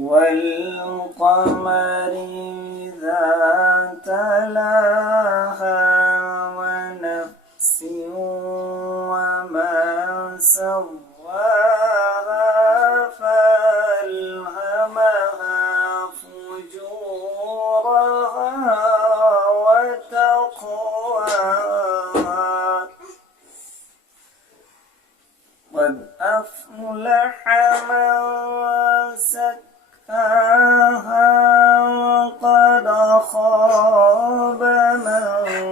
والقمر إذا تلاها ونفس وما سواها فألهمها فجورها وتقواها قد أفلح من زكاها وقد خاب من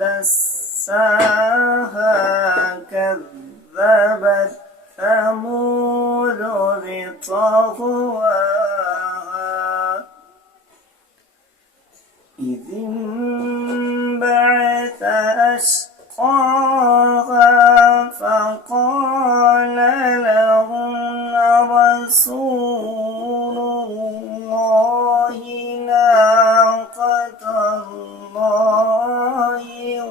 دساها كذبت ثمود بطغواها إذ انبعث أشقاها فقال لهم رسول الله ناقة الله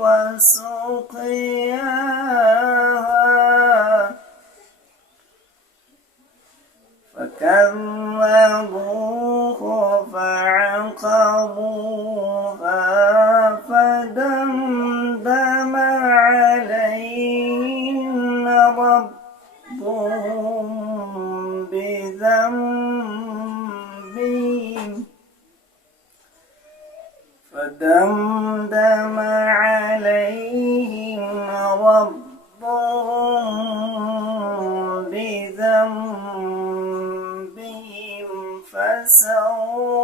وسقياها فكذبوه فعقروها فدمدم عليهم ربهم بذنبهم فسواها